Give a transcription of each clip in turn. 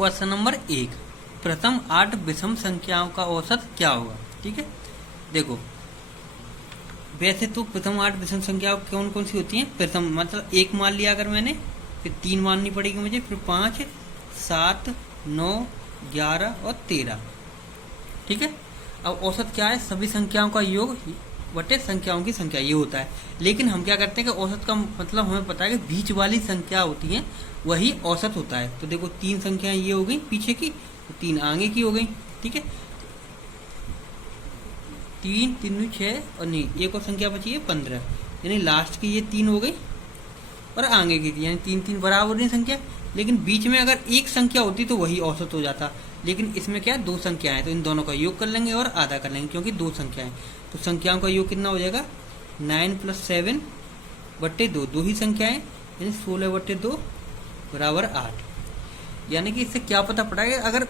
Question number 1, प्रथम 8 विषम संख्याओं का औसत क्या होगा। ठीक है, देखो वैसे तो प्रथम 8 विषम संख्याओं कौन कौन सी होती हैं। प्रथम मतलब 1 मान लिया अगर मैंने, फिर 3 माननी पड़ेगी मुझे, फिर 5, 7, 9, 11 और 13। ठीक है, अब औसत क्या है, सभी संख्याओं का योग बटे संख्याओं की संख्या, ये होता है। लेकिन हम क्या करते हैं कि औसत का मतलब हमें पता है कि बीच वाली संख्या होती है वही औसत होता है। तो देखो 3 संख्याएं ये हो गई पीछे की, तो 3 आगे की हो गई। ठीक है, 3 3 6 और नहीं, एक और संख्या बची है 15, यानी लास्ट की ये 3 हो गई और आगे की थी, यानी 3 3 बराबर नहीं संख्या। लेकिन बीच में अगर एक संख्या होती तो वही औसत हो जाता। लेकिन इसमें क्या है, 2 संख्याएं हैं, तो इन दोनों का योग कर लेंगे और आधा कर लेंगे, क्योंकि 2 संख्याएं। तो संख्याओं का योग कितना हो जाएगा, 9 + 7 बट्टे 2, 2 ही संख्याएं, यानी 16 बट्टे 2 बराबर 8। यानी कि इससे क्या पता पड़ा है, अगर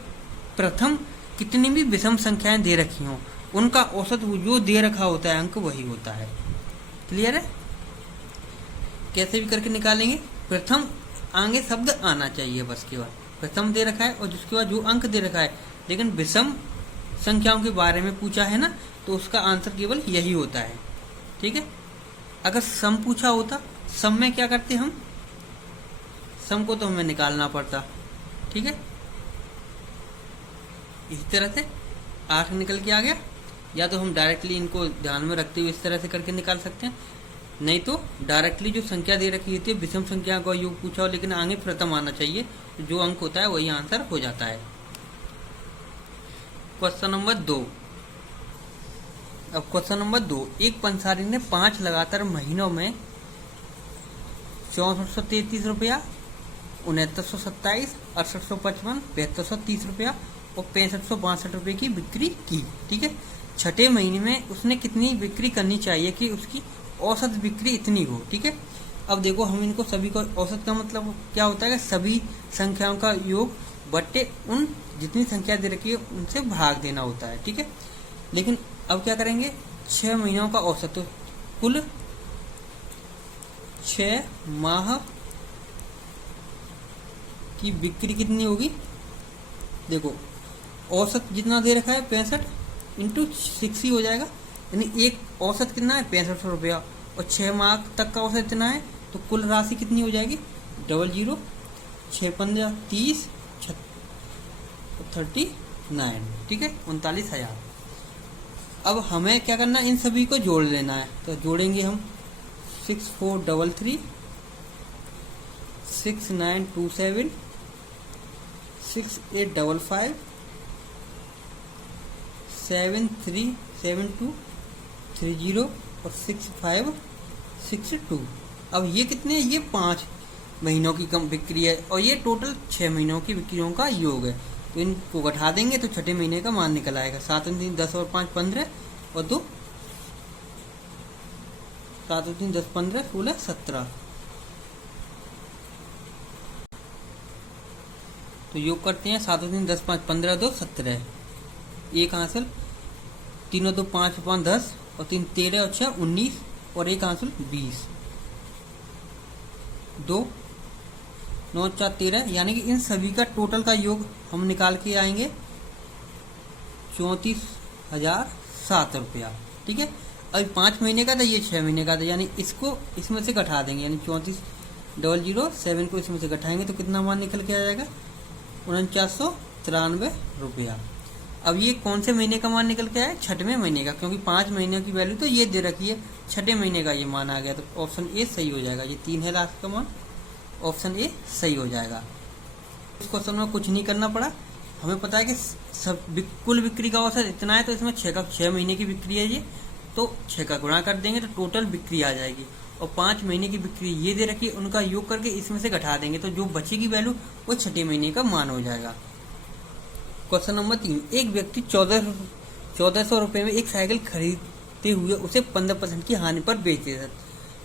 प्रथम कितनी भी विषम संख्याएं दे रखी हों, उनका औसत जो दे रखा होता है अंक वही होता है। क्लियर है, कैसे भी करके निकालेंगे। प्रथम आगे शब्द आना चाहिए बस, केवल प्रथम दे रखा है और जिसके बाद जो अंक दे रखा है। लेकिन विषम संख्याओं के बारे में पूछा है ना, तो उसका आंसर केवल यही होता है। ठीक है, अगर सम पूछा होता, सम में क्या करते हम, सम को तो हमें निकालना पड़ता। ठीक है, इसी तरह से 8 निकल के आ गया, या तो हम डायरेक्टली इनको ध्यान में रखते हुए इस तरह से करके निकाल सकते हैं, नहीं तो डायरेक्टली जो संख्या दे रखी होती है विषम संख्या का योग पूछा हो लेकिन आगे प्रथम आना चाहिए, तो जो अंक होता है वही आंसर हो जाता है। क्वेश्चन नंबर 2, अब क्वेश्चन नंबर 2, एक पंसारी ने 5 लगातार महीनों में 6433 रुपया, 6927, 6855, 7230 रुपया और 6562 रुपये की बिक्री की। ठीक है, छठे महीने में उसने कितनी बिक्री करनी चाहिए कि उसकी औसत बिक्री इतनी हो। ठीक है, अब देखो हम इनको सभी को, औसत का मतलब क्या होता है कि सभी संख्याओं का योग बट्टे उन जितनी संख्या दे रखी है उनसे भाग देना होता है। ठीक है, लेकिन अब क्या करेंगे, 6 महीनों का औसत, तो कुल 6 माह की बिक्री कितनी होगी। देखो औसत जितना दे रखा है 65 इंटू 6 ही हो जाएगा, यानी एक औसत कितना है 6500 रुपया, और 6 माह तक का औसत इतना है, तो कुल राशि कितनी हो जाएगी 00 6 15 30 39। ठीक है, 39,000। अब हमें क्या करना है, इन सभी को जोड़ लेना है, तो जोड़ेंगे हम 6433 6927 6855 737230 और 6562। अब ये कितने, ये 5 महीनों की कम बिक्री है और ये टोटल 6 महीनों की बिक्रियों का योग है। तो इनको घटा देंगे तो छठे महीने का मान निकल आएगा। 7 और 3 10 और 5 15 और 2 7 और 3 10 15 16 17। तो योग करते हैं, 7 और 3 10 5 15 2 17, एक हासिल, 3 और 2 5 5 10 और 3 13 और 6 19 और एक हासिल 20, 2 9 4 13, यानी कि इन सभी का टोटल का योग हम निकाल के आएंगे 34,007 रुपया। ठीक है, अभी 5 महीने का था, ये 6 महीने का था, यानी इसको इसमें से घटा देंगे, यानी 34,007 को इसमें से घटाएंगे तो कितना मान निकल के आ जाएगा 4993 रुपया। अब ये कौन से महीने का मान निकल के आया, छठवें महीने का, क्योंकि 5 महीने की वैल्यू तो ये दे रखी है, छठे महीने का ये मान आ गया, तो ऑप्शन ए सही हो जाएगा। ये 3 है लास्ट का मान, ऑप्शन ए सही हो जाएगा। इस क्वेश्चन में कुछ नहीं करना पड़ा, हमें पता है कि सब कुल बिक्री का औसत इतना है, तो इसमें 6 महीने की बिक्री है ये, तो 6 का गुणा कर देंगे तो टोटल बिक्री आ जाएगी, और 5 महीने की बिक्री ये दे रखी है, उनका योग करके इसमें से घटा देंगे तो जो बचेगी वैल्यू वो छठे महीने का मान हो जाएगा। क्वेश्चन नंबर 3, एक व्यक्ति 1400 रुपये में एक साइकिल खरीदते हुए उसे 15% की हानि पर बेच देता,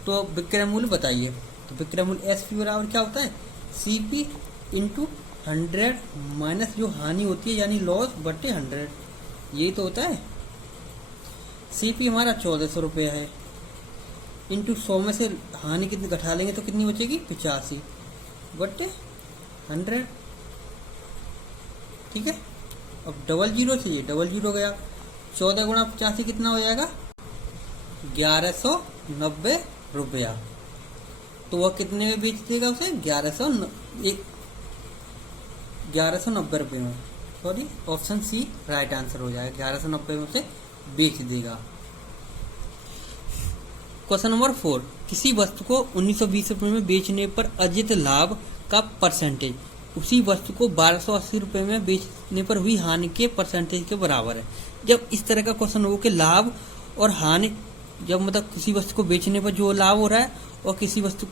तो विक्रय मूल्य बताइए। तो विक्रय मूल्य एसपी बराबर क्या होता है, सीपी इंटू 100 माइनस जो हानि होती है यानी लॉस बटे 100, यही तो होता है। सीपी हमारा 1400 रुपया है, इंटू 100 में से हानि कितनी घटा लेंगे तो कितनी बचेगी 85 बटे 100, ठीक है। अब डबल जीरो से ये डबल जीरो गया, 14 गुणा 85 कितना हो जाएगा 1190 रुपया। तो वह कितने में बेच देगा उसे 1190 रुपये में, sorry option C right answer हो जाएगा, 1190 में उसे बेच देगा। क्वेश्चन नंबर 4, किसी वस्तु को 1920 रुपये में बेचने पर अर्जित लाभ का परसेंटेज उसी वस्तु को 1280 रुपये में बेचने पर हुई हानि के परसेंटेज के बराबर है। जब इस तरह का क्वेश्चन हो कि लाभ और हानि, जब मतलब किसी वस्तु को बेचने पर जो लाभ हो रहा है और किसी वस्तु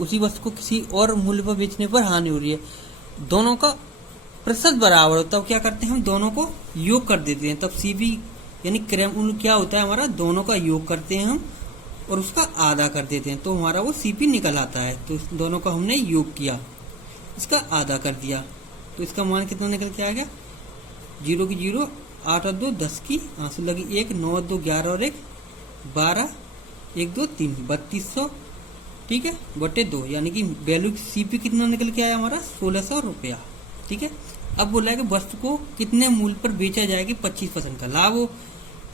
उसी वस्तु को किसी और मूल्य पर बेचने पर हानि हो रही है, दोनों का प्रतिशत बराबर हो, तब क्या करते हैं हम दोनों को योग कर देते हैं। तब सीपी यानी क्रय मूल्य क्या होता है हमारा, दोनों का योग करते हैं हम और उसका आधा कर देते हैं, तो हमारा वो सीपी निकल आता है। तो दोनों का हमने योग किया, इसका आधा कर दिया, तो इसका मान कितना निकल के आ गया 0 की 0, 8 और 2 10 की आंसू लगी 1, 9 और 2 11 और 1 12, 1 2 3 3200, ठीक है, बटे 2, यानी कि वैल्यू सीपी कितना निकल के आया हमारा 1600 रुपया। ठीक है। अब बोला है कि वस्तु को कितने मूल्य पर बेचा जाएगी 25% का लाभ हो,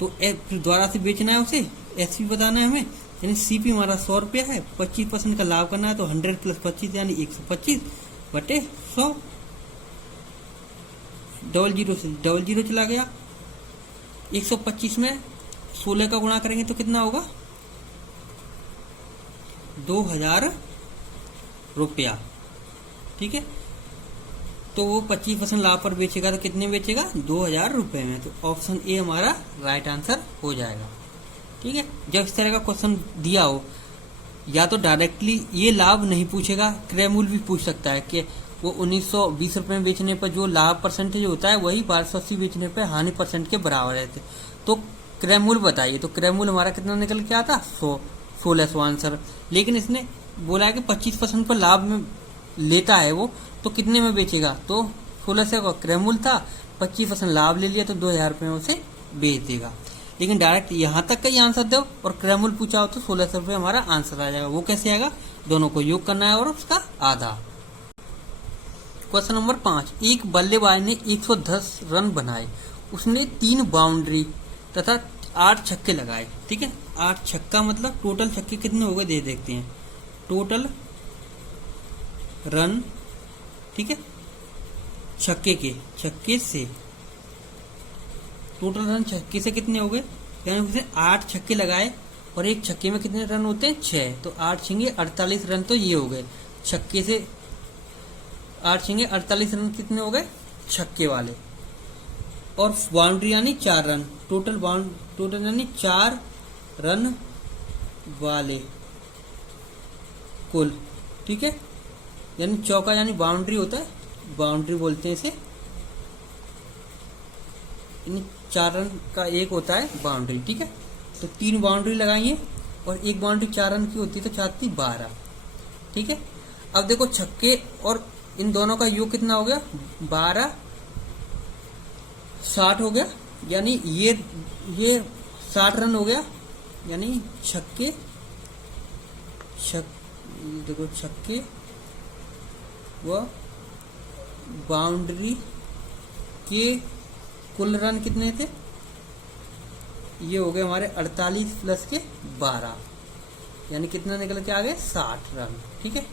तो फिर द्वारा से बेचना है उसे, एसपी बताना है हमें, यानी सीपी हमारा 100 रुपया है, 25% का लाभ करना है तो 100 प्लस 25 यानी 125 बटे 100। डबल जीरो चला गया, 125 में 16 का गुणा करेंगे तो कितना होगा 2000 रुपया। ठीक है, तो वो 25% लाभ पर बेचेगा तो कितने बेचेगा 2000 रुपये में, तो ऑप्शन ए हमारा राइट आंसर हो जाएगा। ठीक है। जब इस तरह का क्वेश्चन दिया हो, या तो डायरेक्टली ये लाभ नहीं पूछेगा, क्रय मूल्य भी पूछ सकता है कि वो 1920 रुपये में बेचने पर जो लाभ परसेंटेज होता है वही 1280 बेचने पर हानि परसेंट के बराबर रहते, तो क्रय मूल्य बताइए। तो क्रय मूल्य हमारा कितना निकल के आता 1600 आंसर, लेकिन इसने बोला है कि 25% पर लाभ में लेता है वो, तो कितने में बेचेगा, तो 1600 का क्रय मूल्य था, 25% लाभ ले लिया तो 2000 रुपये में उसे बेच देगा। लेकिन डायरेक्ट यहाँ तक का ही आंसर दो और क्रय मूल्य पूछा हो तो 1600 रुपये हमारा आंसर आ जाएगा। वो कैसे आएगा, दोनों को योग करना है और उसका आधा। क्वेश्चन नंबर 5, एक बल्लेबाज ने 110 रन बनाए, उसने 3 बाउंड्री तथा 8 छक्के लगाए। ठीक है, 8 छक्का मतलब टोटल छक्के कितने हो गए देखते हैं, टोटल रन, ठीक है, छक्के से टोटल रन छक्के से कितने हो गए, यानी उसने 8 छक्के लगाए और एक छक्के में कितने रन होते हैं 6, तो 8 छिंगे 48 रन, तो ये हो गए छक्के से 8 छिंगे 48 रन कितने हो गए छक्के वाले। और बाउंड्री यानी 4 रन, टोटल यानी 4 रन वाले कुल। ठीक है, यानी चौका यानी बाउंड्री होता है, बाउंड्री बोलते हैं इसे, यानी 4 रन का एक होता है बाउंड्री। ठीक है, तो 3 बाउंड्री लगाइए और एक बाउंड्री 4 रन की होती है तो 4 × 3 = 12। ठीक है, अब देखो छक्के और इन दोनों का योग कितना हो गया 12 60 हो गया, यानी ये 60 रन हो गया, यानी देखो छक्के व बाउंड्री के कुल रन कितने थे, ये हो गए हमारे 48 प्लस के 12, यानी कितना निकल के आ गए 60 रन। ठीक है,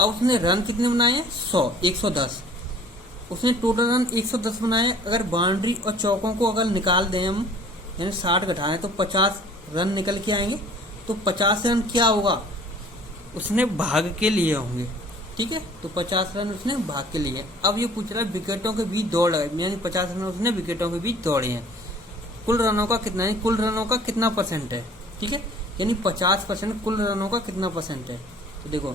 अब उसने रन कितने बनाए हैं 110, उसने टोटल रन 110 बनाए। अगर बाउंड्री और चौकों को अगर निकाल दें हम, यानी 60 घटाएं तो 50 रन निकल के आएंगे, तो 50 रन क्या होगा उसने भाग के लिए होंगे। ठीक है, तो 50 रन उसने भाग के लिए। अब ये पूछ रहा है विकेटों के बीच दौड़ लगाई, यानी 50 रन उसने विकेटों के बीच दौड़े हैं, कुल रनों का कितना है, कुल रनों का कितना परसेंट है। ठीक है, यानी 50% कुल रनों का कितना परसेंट है, तो देखो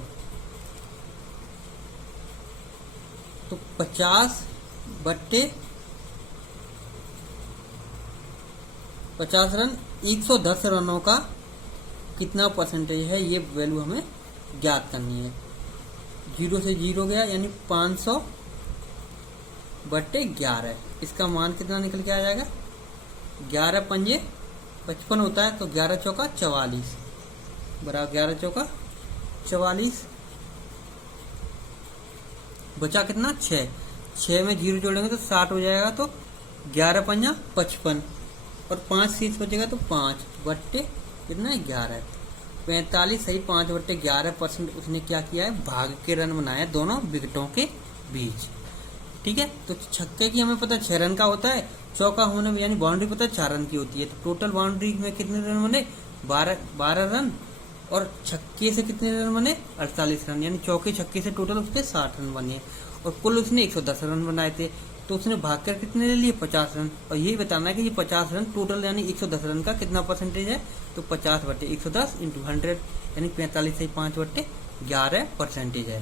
तो 50 बट्टे 50 रन 110 रनों का कितना परसेंटेज है, ये वैल्यू हमें ज्ञात करनी है। 0 से 0 गया यानी 500 बट्टे 11, इसका मान कितना निकल के आ जाएगा 11 पंजे 55 होता है, तो 11 चौका 44 बराबर 11 चौका 44, बचा कितना 6 6 में 0 जोड़ेंगे तो 60 हो जाएगा, तो 11 पंजा 55 और 5 शेष बचेगा तो 5 बट्टे कितना है 11, 45 सही 5/11% उसने क्या किया है, भाग के रन बनाया दोनों विकेटों के बीच। ठीक है, तो छक्के की हमें पता 6 रन का होता है, चौका होने में यानी बाउंड्री पता 4 रन की होती है, तो टोटल बाउंड्री में कितने रन बने 12 रन, और छक्के से कितने रन बने 48 रन, यानी चौके छक्के से टोटल उसके 60 रन बने, और कुल उसने 110 रन बनाए थे, तो उसने भाग कर कितने ले लिए 50 रन, और यही बताना है कि ये 50 रन टोटल यानी 110 रन का कितना परसेंटेज है, तो 50/110 × 100 यानी 45 से 5/11% है।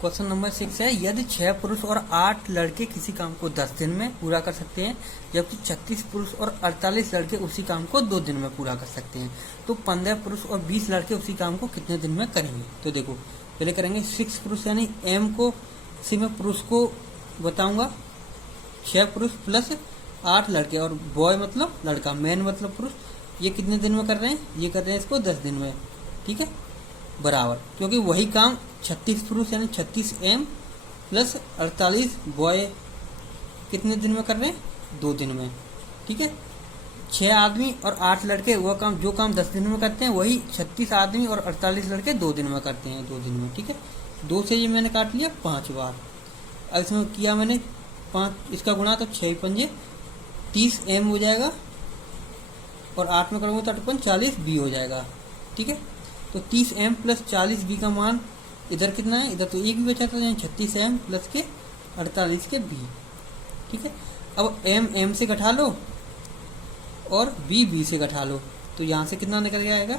क्वेश्चन नंबर 6 है, यदि 6 पुरुष और 8 लड़के किसी काम को 10 दिन में पूरा कर सकते हैं, जबकि 36 पुरुष और 48 लड़के उसी काम को 2 दिन में पूरा कर सकते हैं, तो 15 पुरुष और 20 लड़के उसी काम को कितने दिन में करेंगे। तो देखो पहले करेंगे 6 पुरुष यानी एम को सी में पुरुष को बताऊंगा, 6 पुरुष प्लस 8 लड़के, और बॉय मतलब लड़का, मैन मतलब पुरुष, ये कितने दिन में कर रहे हैं, ये कर रहे हैं इसको 10 दिन में। ठीक है, बराबर, क्योंकि वही काम 36 पुरुष यानी 36 एम प्लस 48 बॉय कितने दिन में कर रहे हैं 2 दिन में। ठीक है, 6 आदमी और 8 लड़के वह काम जो काम 10 दिन में करते हैं, वही 36 आदमी और 48 लड़के 2 दिन में करते हैं 2 दिन में। ठीक है, 2 से ये मैंने काट लिया 5 बार, अब इसमें किया मैंने 5 इसका गुणा, तो 6 पंजे 30 एम हो जाएगा, और 8 में करूँगा तो 40 बी हो जाएगा। ठीक है, तो 30 एम प्लस 40 बी का मान इधर कितना है, इधर तो एक भी बचा था, यानी 36 एम प्लस के 48 के बी। ठीक है, अब एम एम से घटा लो और बी बी से घटा लो, तो यहाँ से कितना निकल के आएगा,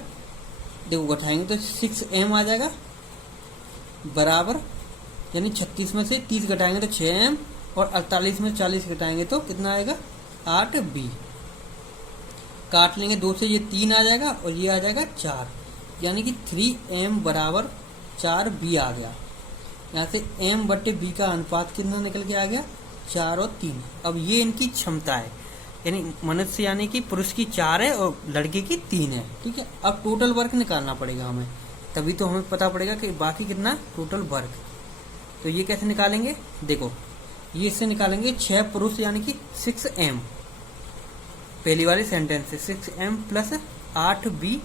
देखो घटाएंगे तो 6 एम आ जाएगा, बराबर यानी 36 में से 30 घटाएंगे तो 6 एम, और 48 में 40 घटाएंगे तो कितना आएगा 8 बी। काट लेंगे 2 से, ये 3 आ जाएगा और ये आ जाएगा 4, यानी कि 3 एम बराबर 4 बी आ गया। यहाँ से एम बट्टे बी का अनुपात कितना निकल के आ गया 4 और 3। अब ये इनकी क्षमता है, यानी मनुष्य यानी कि पुरुष की 4 है और लड़के की 3 है। ठीक है, अब टोटल वर्क निकालना पड़ेगा हमें, तभी तो हमें पता पड़ेगा कि बाकी कितना टोटल वर्क। तो ये कैसे निकालेंगे, देखो ये इससे निकालेंगे 6 पुरुष यानी कि 6 एम, पहली वाली सेंटेंस से 6 एम प्लस 8 बी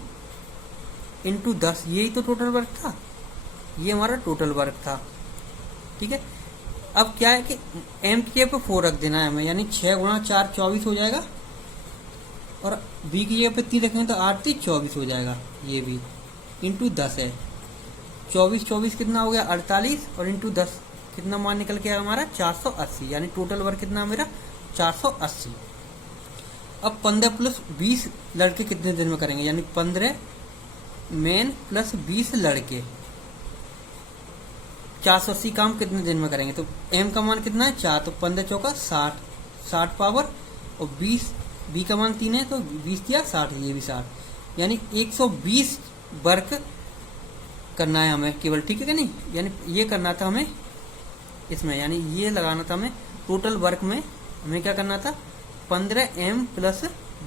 इंटू 10, यही तो टोटल वर्क था, ये हमारा टोटल वर्क था। ठीक है, अब क्या है कि एम की जगह पे 4 रख देना है हमें, यानी 6 गुणा 4 24 हो जाएगा, और बी की जगह पे 3 रखेंगे तो 8 3 24 हो जाएगा, ये भी इंटू 10 है, 24 कितना हो गया 48, और इंटू 10 कितना मान निकल के आया हमारा 480, यानी टोटल वर्क कितना मेरा 480। अब 15 प्लस 20 लड़के कितने दिन में करेंगे, यानी 15 मैन प्लस 20 लड़के 480 काम कितने दिन में करेंगे, तो एम का मान कितना है 4, तो 15 चौका 60 पावर, और 20 बी का मान 3 है तो 20 किया 60, ये भी 60, यानी 120 वर्क करना है हमें केवल। ठीक है कि नहीं, यानी ये करना था हमें इसमें, यानी ये लगाना था हमें टोटल वर्क में, हमें क्या करना था 15 एम प्लस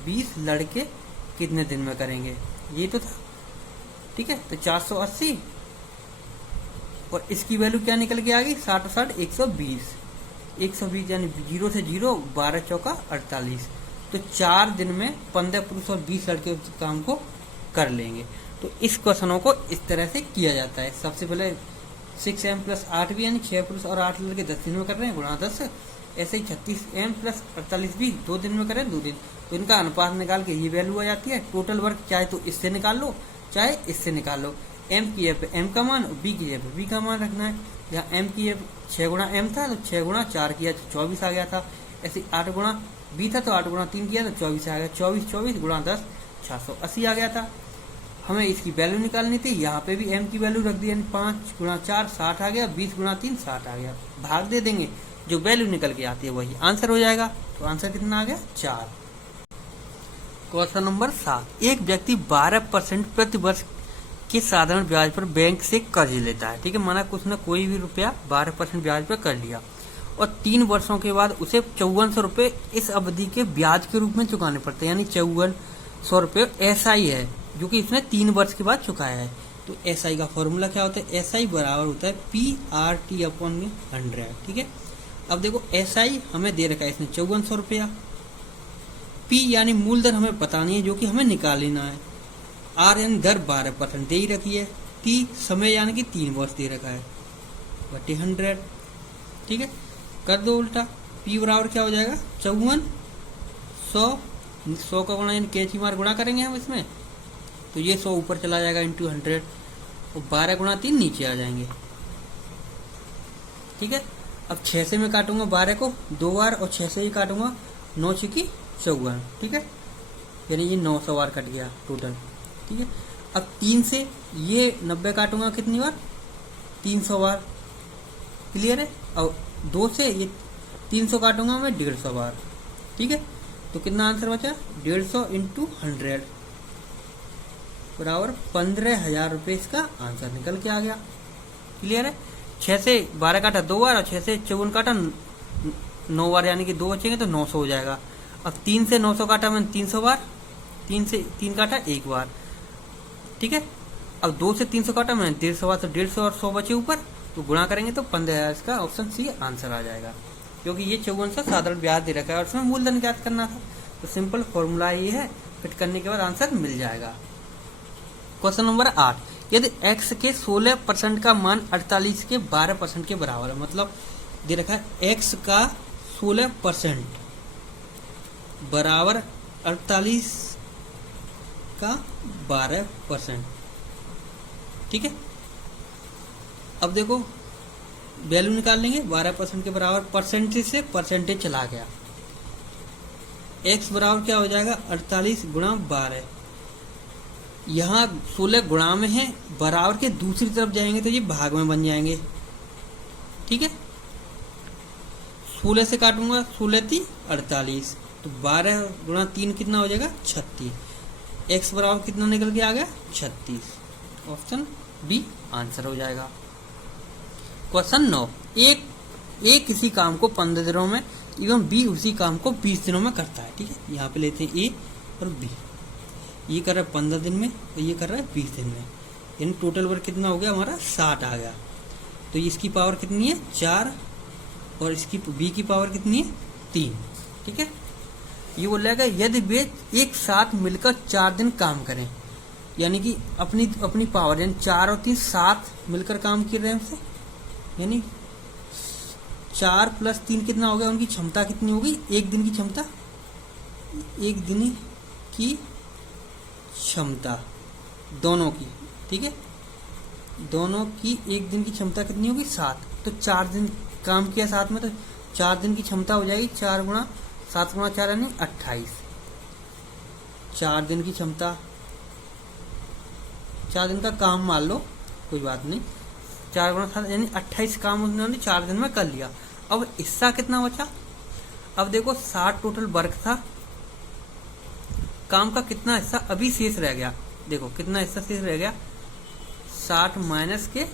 20 लड़के कितने दिन में करेंगे, ये तो था। ठीक है, तो 480 और इसकी वैल्यू क्या निकल के आ गई 60 60 120 यानी 0 से 0 12 चौका 48, तो 4 दिन में 15 पुरुष और 20 लड़के उस काम को कर लेंगे। तो इस क्वेश्चनों को इस तरह से किया जाता है। सबसे पहले 6 एम प्लस 8 भी यानी 6 पुरुष और 8 लड़के 10 दिन में कर रहे हैं, गुणा 10, ऐसे ही 36 एम प्लस 48 भी 2 दिन में करें 2 दिन, तो इनका अनुपात निकाल के ये वैल्यू आ जाती है। टोटल वर्क चाहे तो इससे निकाल लो चाहे इससे निकाल लो, एम की जगह पे एम का मान और बी की जगह पे बी का मान रखना है। यहाँ एम की जगह 6 गुणा एम था तो 6 गुणा 4 किया तो 24 आ गया था, ऐसे 8 गुणा बी था तो 8 गुणा 3 किया तो 24 आ गया, 24 गुणा 10 680 आ गया था। हमें इसकी वैल्यू निकालनी थी, यहाँ पे भी एम की वैल्यू रख दी, यानी 5 गुणा 4 60 आ गया, 20 गुणा 3 60 आ गया, भाग दे देंगे, जो वैल्यू निकल के आती है वही आंसर हो जाएगा। तो आंसर कितना आ गया 4। क्वेश्चन नंबर 7, एक व्यक्ति 12% प्रति वर्ष के साधारण ब्याज पर बैंक से कर्ज लेता है। ठीक है, माना उसने कोई भी रुपया 12% ब्याज पर कर लिया और 3 वर्षों के बाद उसे 5400 रुपये इस अवधि के ब्याज के रूप में चुकाने पड़ते हैं, यानी 5400 रुपये ऐसा ही है जो कि इसने 3 वर्ष के बाद चुकाया है। तो SI का फॉर्मूला क्या होता है, SI बराबर होता है PRT/100। ठीक है, अब देखो SI हमें दे रखा है इसमें 5400 रुपया, P यानी मूलधन हमें पता नहीं है जो कि हमें निकाल लेना है, R यानी दर 12% दे ही रखी है, T समय यानी कि 3 वर्ष दे रखा है बटे 100। ठीक है, कर दो उल्टा, P बराबर क्या हो जाएगा 54, 100 का गुणा यानी कैची मार गुणा करेंगे हम इसमें, तो ये 100 ऊपर चला जाएगा इंटू 100 और 12 गुणा 3 नीचे आ जाएंगे। ठीक है, अब 6 से मैं काटूंगा 12 को 2 बार और 6 से ही काटूंगा 9 6 54। ठीक है, यानी ये 900 बार कट गया टोटल। ठीक है, अब 3 से ये 90 काटूंगा कितनी बार, 300 बार। क्लियर है, और 2 से ये 300 काटूंगा मैं 150 बार। ठीक है, तो कितना आंसर बचा, 150 इंटू 100 बराबर 15,000 रुपये इसका आंसर निकल के आ गया। क्लियर है, 6 से 12 काटा 2 बार और 6 से 54 काटा 9 बार, यानी कि 2 बचेंगे तो 900 हो जाएगा। अब 3 से 900 काटा मैंने 300 बार, 3 से 3 काटा 1 बार। ठीक है, अब 2 से 300 काटा मैंने 150 बार, तो 150 और 100 बचे ऊपर, तो गुणा करेंगे तो 15,000 इसका ऑप्शन सी आंसर आ जाएगा, क्योंकि ये 5400 साधारण ब्याज दे रखा है और उसमें मूलधन ज्ञात करना था। तो सिंपल फॉर्मूला ये है, फिट करने के बाद आंसर मिल जाएगा। क्वेश्चन नंबर 8, यदि x के 16% का मान 48 के 12% के बराबर है, मतलब दे रखा है x का 16% बराबर 48 का 12%। ठीक है, अब देखो वैल्यू निकाल लेंगे, 12% के बराबर परसेंटेज से परसेंटेज चला गया, x बराबर क्या हो जाएगा 48 गुणा 12, यहाँ 16 गुणा में है, बराबर के दूसरी तरफ जाएंगे तो ये भाग में बन जाएंगे। ठीक है, 16 से काटूंगा 16 3 48, तो 12 गुणा 3 कितना हो जाएगा 36, x बराबर कितना निकल के आ गया 36, ऑप्शन बी आंसर हो जाएगा। क्वेश्चन 9, ए किसी काम को 15 दिनों में एवं बी उसी काम को 20 दिनों में करता है। ठीक है, यहाँ पे लेते हैं ए और बी, ये कर रहा है 15 दिन में और ये कर रहा है 20 दिन में, यानी टोटल वर्क कितना हो गया हमारा 60 आ गया। तो इसकी पावर कितनी है 4 और इसकी बी की पावर कितनी है 3। ठीक है, ये बोल रहा है यदि वे एक साथ मिलकर 4 दिन काम करें, यानी कि अपनी पावर यानी 4 और 3 साथ मिलकर काम कर रहे हैं उनसे, यानी 4 + 3 कितना हो गया, उनकी क्षमता कितनी होगी, एक दिन की क्षमता, एक दिन की क्षमता दोनों की। ठीक है, दोनों की एक दिन की क्षमता कितनी होगी 7, तो 4 दिन काम किया साथ में, तो 4 दिन की क्षमता हो जाएगी 4 गुणा 7 गुणा 4 यानी 28। 4 दिन की क्षमता, 4 दिन का काम मान लो, कोई बात नहीं, 4 गुणा 7 यानी 28 काम उन्होंने 4 दिन में कर लिया। अब हिस्सा कितना बचा, अब देखो 60 टोटल वर्क था, काम का कितना हिस्सा अभी शेष रह गया, देखो कितना हिस्सा शेष रह गया, 60 माइनस के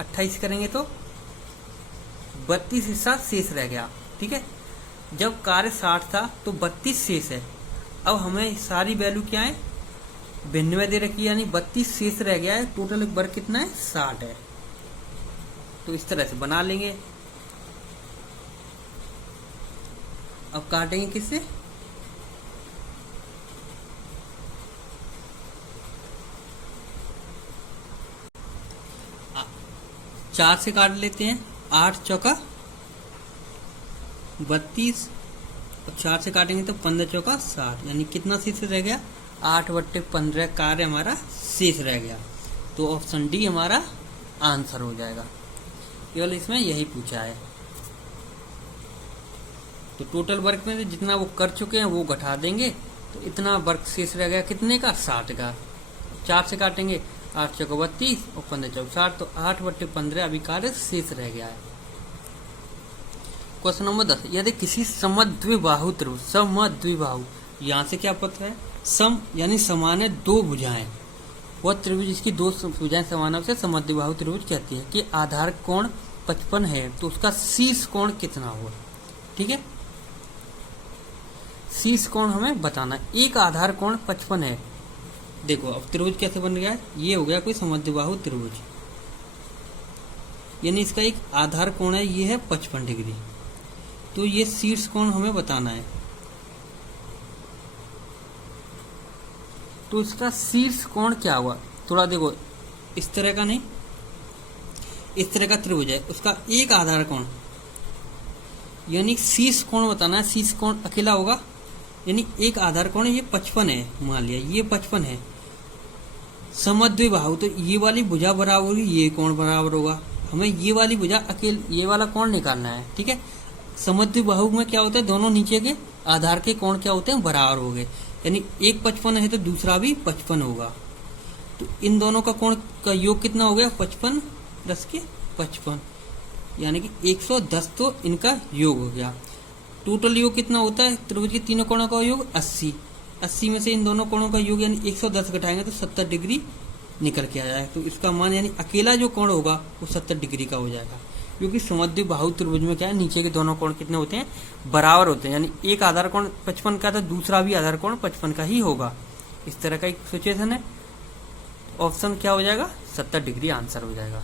28 करेंगे तो 32 हिस्सा शेष रह गया। ठीक है, जब कार्य 60 था तो 32 शेष है, अब हमें सारी वैल्यू क्या है 92 दे रखी है, यानी 32 शेष रह गया है, टोटल वर्क कितना है 60 है। तो इस तरह से बना लेंगे। अब काटेंगे किससे, चार से काट लेते हैं, 8 चौका 32 और 4 से काटेंगे तो 15 चौका 60, यानी कितना शेष रह गया 8/15 कार्य हमारा शेष रह गया। तो ऑप्शन डी हमारा आंसर हो जाएगा, केवल इसमें यही पूछा है। तो टोटल वर्क में जितना वो कर चुके हैं वो घटा देंगे, तो इतना वर्क शेष रह गया कितने का 60 का। 4 से काटेंगे 8 चौका 32 और 15 चौका 60, तो 8/15 अभी कार्य शेष रह गया है। क्वेश्चन नंबर 10, यदि किसी समद्विबाहु त्रिभुज, समद्विबाहु यहाँ से क्या पता है, सम यानी समान है 2 भुजाएं, वह त्रिभुज जिसकी 2 भुजाएं समान है उसे समद्विबाहु त्रिभुज कहती है, कि आधार कोण 55 है तो उसका शीर्ष कोण कितना होगा। ठीक है, शीर्ष कोण हमें बताना है, एक आधार कोण 55 है देखो अब त्रिभुज कैसे बन गया, ये हो गया कोई समद्विबाहु त्रिभुज, यानी इसका एक आधार कोण है, ये है 55 डिग्री। तो ये शीर्ष कोण हमें बताना है, तो इसका शीर्ष कोण क्या हुआ, थोड़ा देखो इस तरह का नहीं, इस तरह का त्रिभुज है, उसका एक आधार कोण, यानी शीर्ष कोण बताना है। शीर्ष कोण अकेला होगा, यानी एक आधार कोण ये 55 है, मान लिया ये 55 है। समद्विबाहु, तो ये वाली भुजा बराबर होगी, ये कोण बराबर होगा। हमें ये वाली भुजा अकेले ये वाला कोण निकालना है, ठीक है। समद्विबाहु में क्या होता है, दोनों नीचे के आधार के कोण क्या होते हैं, बराबर हो गए, यानी एक 55 है तो दूसरा भी 55 होगा। तो इन दोनों का कोण का योग कितना हो गया, 55 10 के 55, यानी कि 110, तो इनका योग हो गया। टोटल योग कितना होता है त्रिभुज के तीनों कोणों का योग, 80। 80 में से इन दोनों कोणों का योग यानी 110 घटाएंगे तो 70 डिग्री निकल के आ जाएगा। तो इसका मान यानी अकेला जो कोण होगा वो 70 डिग्री का हो जाएगा, क्योंकि समद्विबाहु त्रिभुज में क्या है, नीचे के दोनों कोण कितने होते हैं, बराबर होते हैं, यानी एक आधार कोण 55 का तो दूसरा भी आधार कोण 55 का ही होगा। इस तरह का एक सिचुएशन है। ऑप्शन क्या हो जाएगा, 70 डिग्री आंसर हो जाएगा।